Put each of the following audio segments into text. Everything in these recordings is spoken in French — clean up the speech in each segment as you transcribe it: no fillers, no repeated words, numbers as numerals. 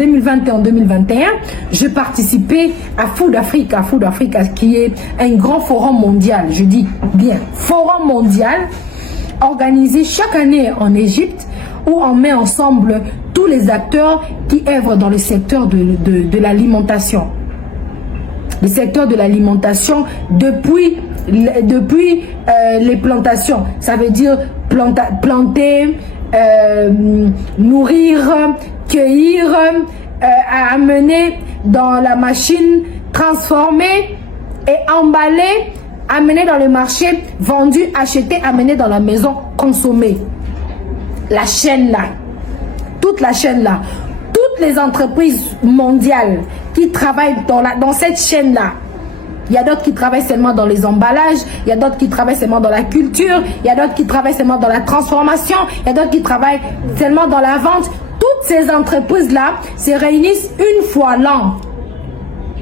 2020 et en 2021, je participais à Food Africa, qui est un grand forum mondial, je dis bien, forum mondial, organisé chaque année en Égypte, où on met ensemble tous les acteurs qui œuvrent dans le secteur de l'alimentation. Le secteur de l'alimentation depuis les plantations, ça veut dire planter, nourrir, cueillir, amener dans la machine, transformer et emballer, amener dans le marché, vendu, acheté, amené dans la maison, consommé. La chaîne là, toute la chaîne là, toutes les entreprises mondiales qui travaillent dans cette chaîne là. Il y a d'autres qui travaillent seulement dans les emballages, il y a d'autres qui travaillent seulement dans la culture, il y a d'autres qui travaillent seulement dans la transformation, il y a d'autres qui travaillent seulement dans la vente. Toutes ces entreprises-là se réunissent une fois l'an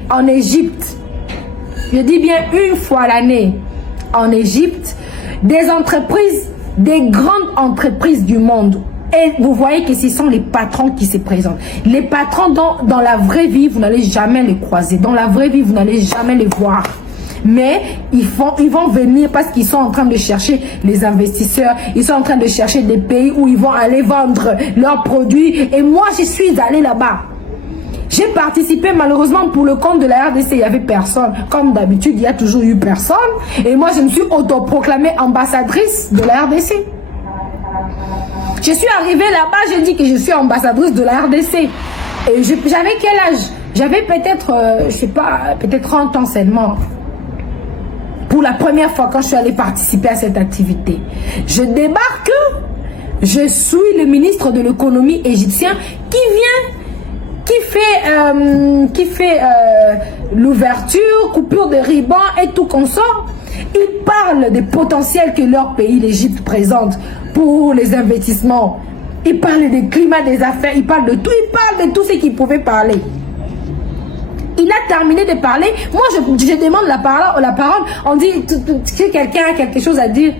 en Égypte. Je dis bien une fois l'année en Égypte. Des entreprises, des grandes entreprises du monde. Et vous voyez que ce sont les patrons qui se présentent. Les patrons, dans la vraie vie, vous n'allez jamais les croiser. Dans la vraie vie, vous n'allez jamais les voir. Mais ils vont venir parce qu'ils sont en train de chercher les investisseurs. Ils sont en train de chercher des pays où ils vont aller vendre leurs produits. Et moi, je suis allée là-bas. J'ai participé, malheureusement, pour le compte de la RDC, il n'y avait personne. Comme d'habitude, il y a toujours eu personne. Et moi, je me suis autoproclamée ambassadrice de la RDC. Je suis arrivée là-bas, j'ai dit que je suis ambassadrice de la RDC. Et j'avais quel âge? J'avais peut-être, je sais pas, peut-être 30 ans seulement. Pour la première fois quand je suis allée participer à cette activité. Je débarque, je suis le ministre de l'économie égyptien qui fait l'ouverture, coupure de riban et tout consort. Ils parlent des potentiels que leur pays, l'Égypte, présente pour les investissements. Ils parlent du climat des affaires, ils parlent de tout, ce qu'ils pouvaient parler. Il a terminé de parler. Moi, je demande la parole. On dit, si quelqu'un a quelque chose à dire,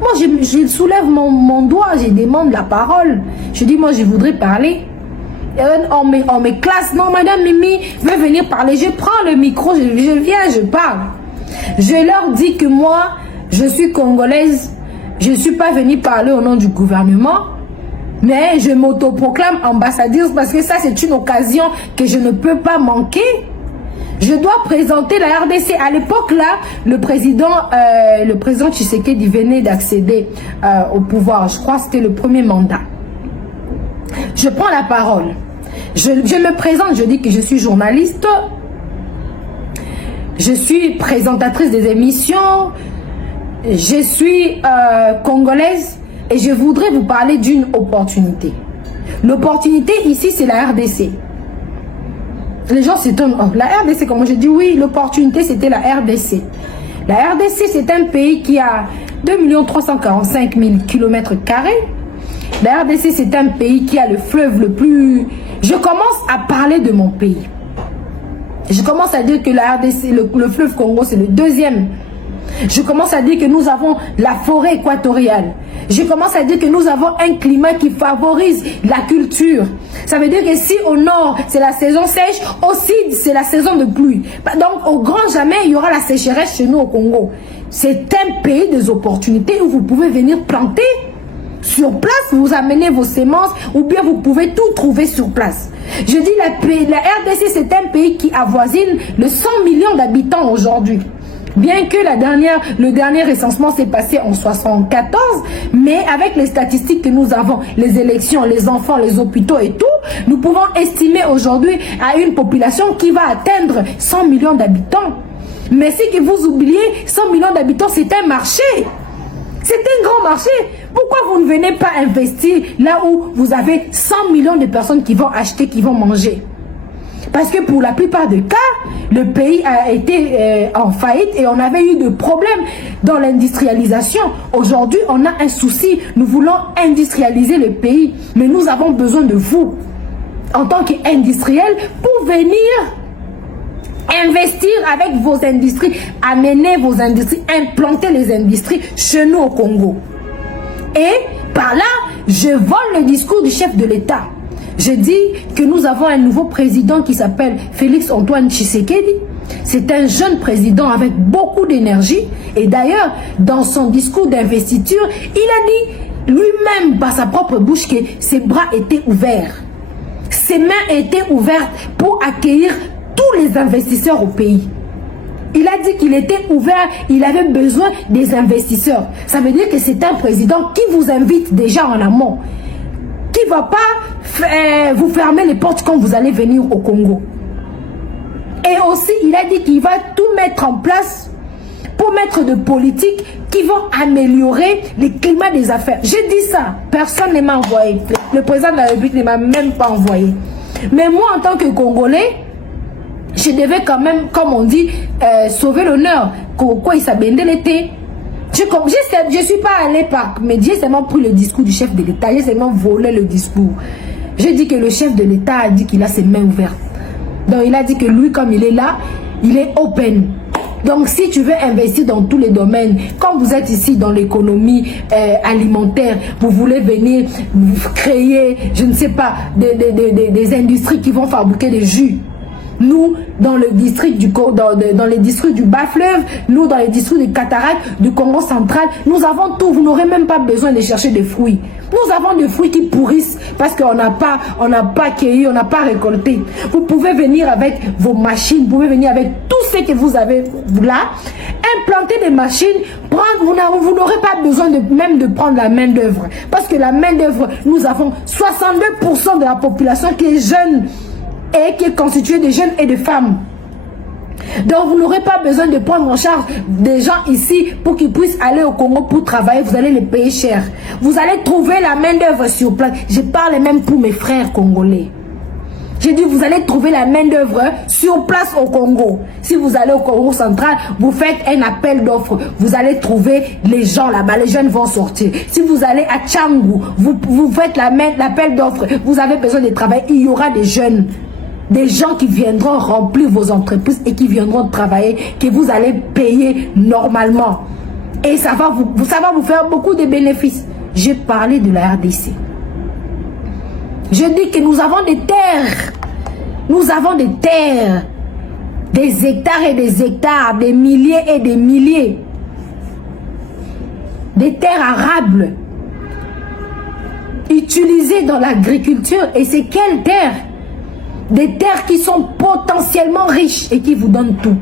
moi, je soulève mon doigt, je demande la parole. Je dis, moi, je voudrais parler. On me classe. Non, Madame Mimi veut venir parler. Je prends le micro, je viens, je parle. Je leur dis que moi, je suis congolaise. Je ne suis pas venue parler au nom du gouvernement. Mais je m'autoproclame ambassadrice parce que ça, c'est une occasion que je ne peux pas manquer. Je dois présenter la RDC. À l'époque, là, le président Tshisekedi venait d'accéder au pouvoir. Je crois que c'était le premier mandat. Je prends la parole. Je me présente, je dis que je suis journaliste. Je suis présentatrice des émissions. Je suis congolaise et je voudrais vous parler d'une opportunité. L'opportunité ici, c'est la RDC. Les gens s'étonnent. Oh, la RDC, comment je dis? Oui, l'opportunité, c'était la RDC. La RDC, c'est un pays qui a 2 345 000 km². La RDC, c'est un pays qui a le fleuve le plus... Je commence à parler de mon pays. Je commence à dire que la RDC, le fleuve Congo, c'est le deuxième. Je commence à dire que nous avons la forêt équatoriale. Je commence à dire que nous avons un climat qui favorise la culture. Ça veut dire que si au nord, c'est la saison sèche, au sud, c'est la saison de pluie. Donc, au grand jamais, il y aura la sécheresse chez nous au Congo. C'est un pays des opportunités où vous pouvez venir planter sur place, vous amenez vos semences ou bien vous pouvez tout trouver sur place. Je dis la RDC, c'est un pays qui avoisine le 100 millions d'habitants aujourd'hui. Bien que le dernier recensement s'est passé en 1974, mais avec les statistiques que nous avons, les élections, les enfants, les hôpitaux et tout, nous pouvons estimer aujourd'hui à une population qui va atteindre 100 millions d'habitants. Mais si que vous oubliez, 100 millions d'habitants, c'est un marché. C'est un grand marché. Pourquoi vous ne venez pas investir là où vous avez 100 millions de personnes qui vont acheter, qui vont manger? Parce que pour la plupart des cas, le pays a été en faillite et on avait eu des problèmes dans l'industrialisation. Aujourd'hui, on a un souci. Nous voulons industrialiser le pays. Mais nous avons besoin de vous, en tant qu'industriels, pour venir investir avec vos industries, amener vos industries, implanter les industries chez nous au Congo. Et par là, je vole le discours du chef de l'État. Je dis que nous avons un nouveau président qui s'appelle Félix Antoine Tshisekedi. C'est un jeune président avec beaucoup d'énergie. Et d'ailleurs, dans son discours d'investiture, il a dit lui-même par sa propre bouche que ses bras étaient ouverts. Ses mains étaient ouvertes pour accueillir tous les investisseurs au pays. Il a dit qu'il était ouvert, il avait besoin des investisseurs. Ça veut dire que c'est un président qui vous invite déjà en amont. Qui ne va pas vous fermer les portes quand vous allez venir au Congo. Et aussi, il a dit qu'il va tout mettre en place pour mettre de politiques qui vont améliorer le climat des affaires. J'ai dit ça, personne ne m'a envoyé. Le président de la République ne m'a même pas envoyé. Mais moi, en tant que Congolais, je devais quand même, comme on dit, sauver l'honneur. Quoi, il s'abendait l'été. Je ne suis pas allé par médias, j'ai seulement pris le discours du chef de l'État, j'ai seulement volé le discours. J'ai dit que le chef de l'État a dit qu'il a ses mains ouvertes. Donc il a dit que lui, comme il est là, il est open. Donc si tu veux investir dans tous les domaines, quand vous êtes ici dans l'économie alimentaire, vous voulez venir créer, je ne sais pas, des industries qui vont fabriquer des jus. Nous, dans le district dans les districts du Bas-Fleuve, nous, dans les districts de cataractes, du Congo central, nous avons tout. Vous n'aurez même pas besoin de chercher des fruits. Nous avons des fruits qui pourrissent parce qu'on n'a pas cueilli, on n'a pas récolté. Vous pouvez venir avec vos machines, vous pouvez venir avec tout ce que vous avez là, implanter des machines, vous n'aurez pas besoin même de prendre la main d'œuvre. Parce que la main d'œuvre, nous avons 62% de la population qui est jeune, et qui est constitué de jeunes et de femmes. Donc vous n'aurez pas besoin de prendre en charge des gens ici pour qu'ils puissent aller au Congo pour travailler, vous allez les payer cher. Vous allez trouver la main d'œuvre sur place. Je parle même pour mes frères congolais. J'ai dit vous allez trouver la main d'œuvre sur place au Congo. Si vous allez au Congo central, vous faites un appel d'offres. Vous allez trouver les gens là-bas, les jeunes vont sortir. Si vous allez à Tchangou, vous faites l'appel d'offres. Vous avez besoin de travailler, il y aura des jeunes. Des gens qui viendront remplir vos entreprises et qui viendront travailler, que vous allez payer normalement. Et ça va vous faire beaucoup de bénéfices. J'ai parlé de la RDC. Je dis que nous avons des terres. Nous avons des terres. Des hectares et des hectares, des milliers et des milliers. Des terres arables. Utilisées dans l'agriculture. Et c'est quelles terres? Des terres qui sont potentiellement riches et qui vous donnent tout.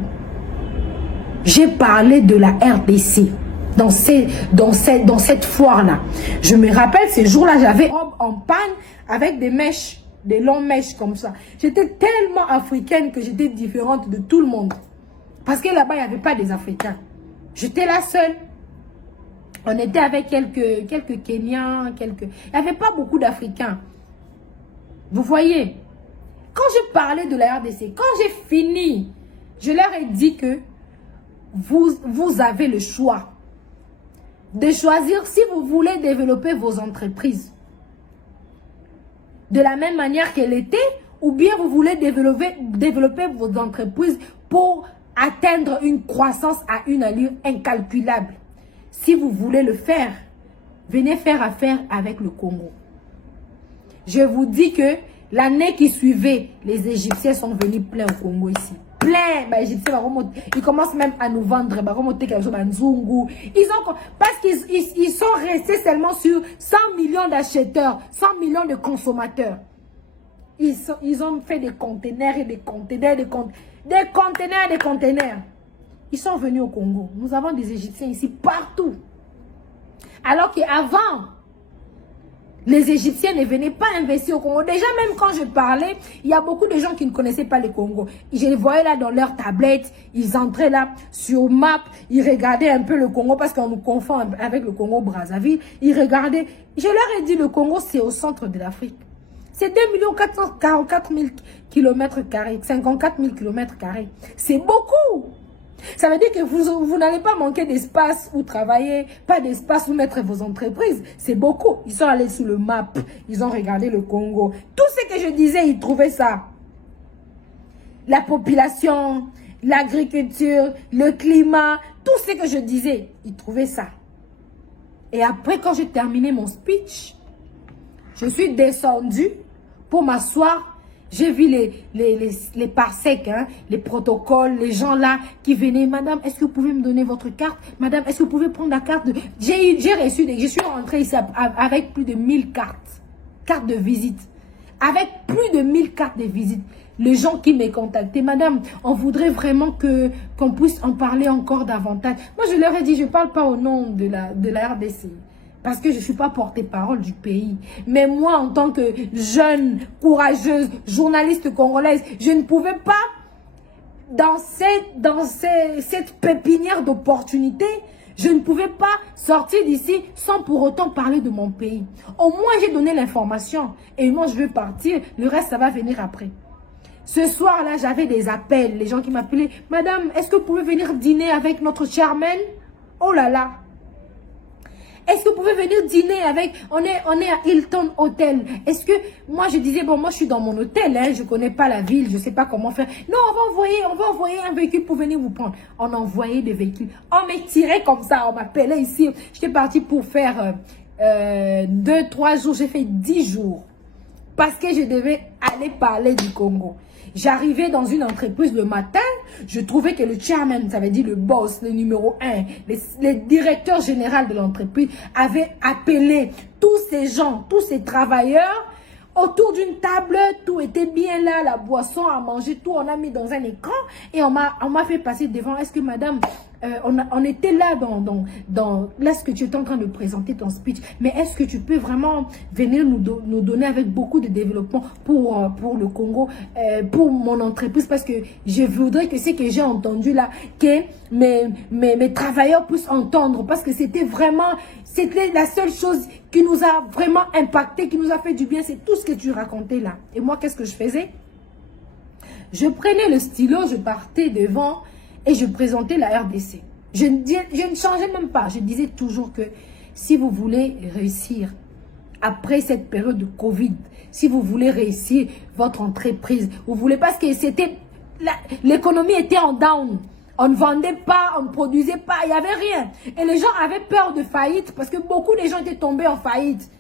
J'ai parlé de la RDC dans cette foire-là. Je me rappelle, ces jours-là, j'avais en panne avec des mèches, des longues mèches comme ça. J'étais tellement africaine que j'étais différente de tout le monde. Parce que là-bas, il n'y avait pas des Africains. J'étais la seule. On était avec quelques Kenyans, il n'y avait pas beaucoup d'Africains. Vous voyez? Quand j'ai parlé de la RDC, quand j'ai fini, je leur ai dit que vous avez le choix de choisir si vous voulez développer vos entreprises de la même manière qu'elle était, ou bien vous voulez développer vos entreprises pour atteindre une croissance à une allure incalculable. Si vous voulez le faire, venez faire affaire avec le Congo. Je vous dis que l'année qui suivait, les Égyptiens sont venus plein au Congo ici. Plein. Bah, Égyptiens, ils commencent même à nous vendre. Parce qu'ils sont restés seulement sur 100 millions d'acheteurs, 100 millions de consommateurs. Ils ont fait des conteneurs et des conteneurs, des conteneurs et des conteneurs. Ils sont venus au Congo. Nous avons des Égyptiens ici partout. Alors qu'avant, les Égyptiens ne venaient pas investir au Congo. Déjà, même quand je parlais, il y a beaucoup de gens qui ne connaissaient pas le Congo. Je les voyais là dans leur tablette. Ils entraient là sur map. Ils regardaient un peu le Congo parce qu'on nous confond avec le Congo-Brazzaville. Ils regardaient. Je leur ai dit, le Congo, c'est au centre de l'Afrique. C'est 2 444 000 km², 54 000 km². C'est beaucoup. Ça veut dire que vous n'allez pas manquer d'espace où travailler, pas d'espace où mettre vos entreprises. C'est beaucoup. Ils sont allés sur le map, ils ont regardé le Congo. Tout ce que je disais, ils trouvaient ça. La population, l'agriculture, le climat, tout ce que je disais, ils trouvaient ça. Et après, quand j'ai terminé mon speech, je suis descendue pour m'asseoir. J'ai vu les parsecs, hein, les protocoles, les gens là qui venaient. Madame, est-ce que vous pouvez me donner votre carte? Madame, est-ce que vous pouvez prendre la carte de... J'ai reçu, je suis rentrée ici avec plus de 1000 cartes de visite. Avec plus de 1000 cartes de visite. Les gens qui m'ont contacté, madame, on voudrait vraiment qu'on puisse en parler encore davantage. Moi, je leur ai dit, je ne parle pas au nom de la RDC. Parce que je ne suis pas porte-parole du pays. Mais moi, en tant que jeune, courageuse, journaliste congolaise, je ne pouvais pas, dans cette pépinière d'opportunités, je ne pouvais pas sortir d'ici sans pour autant parler de mon pays. Au moins, j'ai donné l'information. Et moi, je vais partir. Le reste, ça va venir après. Ce soir-là, j'avais des appels. Les gens qui m'appelaient. Madame, est-ce que vous pouvez venir dîner avec notre chairman? Oh là là. Est-ce que vous pouvez venir dîner avec... On est à Hilton Hotel. Est-ce que... Moi, je disais, bon, moi, je suis dans mon hôtel. Hein, je ne connais pas la ville. Je ne sais pas comment faire. Non, on va envoyer un véhicule pour venir vous prendre. On envoyait des véhicules. On me tirait comme ça. On m'appelait ici. J'étais partie pour faire 2-3 jours. J'ai fait 10 jours. Parce que je devais aller parler du Congo. J'arrivais dans une entreprise le matin, je trouvais que le chairman, ça veut dire le boss, le numéro 1, les directeurs généraux de l'entreprise avaient appelé tous ces gens, tous ces travailleurs autour d'une table, tout était bien là, la boisson à manger, tout on a mis dans un écran et on m'a fait passer devant. Est-ce que madame, on était là là ce que tu étais en train de présenter ton speech, mais est-ce que tu peux vraiment venir nous donner avec beaucoup de développement pour le Congo, pour mon entreprise, parce que je voudrais que ce que j'ai entendu là, que mes travailleurs puissent entendre, parce que c'était la seule chose qui nous a vraiment impacté, qui nous a fait du bien, c'est tout ce que tu racontais là. Et moi, qu'est-ce que je faisais? Je prenais le stylo, je partais devant et je présentais la RDC. Je ne changeais même pas. Je disais toujours que si vous voulez réussir après cette période de Covid, si vous voulez réussir votre entreprise, vous voulez, parce que l'économie était en down. On ne vendait pas, on ne produisait pas, il n'y avait rien. Et les gens avaient peur de faillite parce que beaucoup de gens étaient tombés en faillite.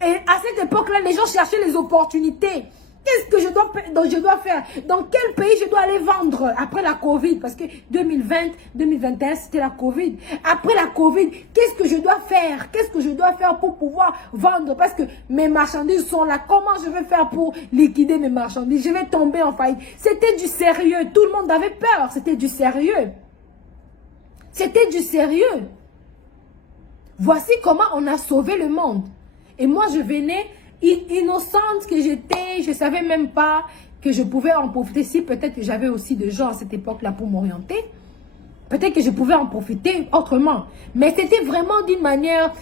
Et à cette époque-là, les gens cherchaient les opportunités. Qu'est-ce que je dois faire? Dans quel pays je dois aller vendre après la Covid? Parce que 2020, 2021, c'était la Covid. Après la Covid, qu'est-ce que je dois faire? Qu'est-ce que je dois faire pour pouvoir vendre? Parce que mes marchandises sont là. Comment je vais faire pour liquider mes marchandises? Je vais tomber en faillite. C'était du sérieux. Tout le monde avait peur. C'était du sérieux. C'était du sérieux. Voici comment on a sauvé le monde. Et moi, je venais... innocente que j'étais, je ne savais même pas que je pouvais en profiter. Si peut-être que j'avais aussi des gens à cette époque-là pour m'orienter, peut-être que je pouvais en profiter autrement. Mais c'était vraiment d'une manière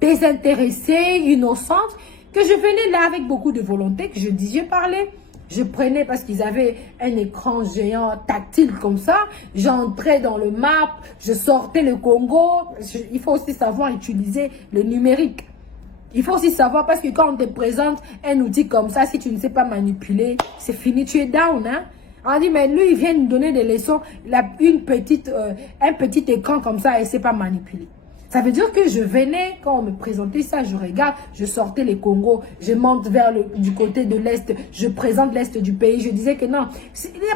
désintéressée, innocente, que je venais là avec beaucoup de volonté, que je parlais. Je prenais, parce qu'ils avaient un écran géant tactile comme ça, j'entrais dans le map, je sortais le Congo. Il faut aussi savoir utiliser le numérique. Il faut aussi savoir, parce que quand on te présente un outil comme ça, si tu ne sais pas manipuler, c'est fini, tu es down. Hein? On dit, mais lui, il vient nous donner des leçons, un petit écran comme ça, et il ne sait pas manipuler. Ça veut dire que je venais, quand on me présentait ça, je regarde, je sortais les Congos, je monte du côté de l'Est, je présente l'Est du pays. Je disais que non,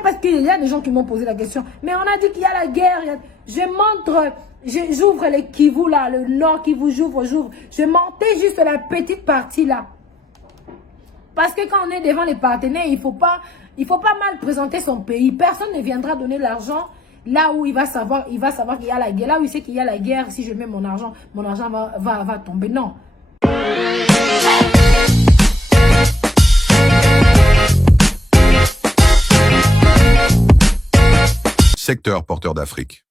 parce qu'il y a des gens qui m'ont posé la question, mais on a dit qu'il y a la guerre. Je montre... J'ouvre les Kivu là, le nord Kivu, j'ouvre. Je montais juste la petite partie là. Parce que quand on est devant les partenaires, il faut pas mal présenter son pays. Personne ne viendra donner l'argent là où il va savoir qu'il y a la guerre. Là où il sait qu'il y a la guerre, si je mets mon argent va tomber. Non. Secteur porteur d'Afrique.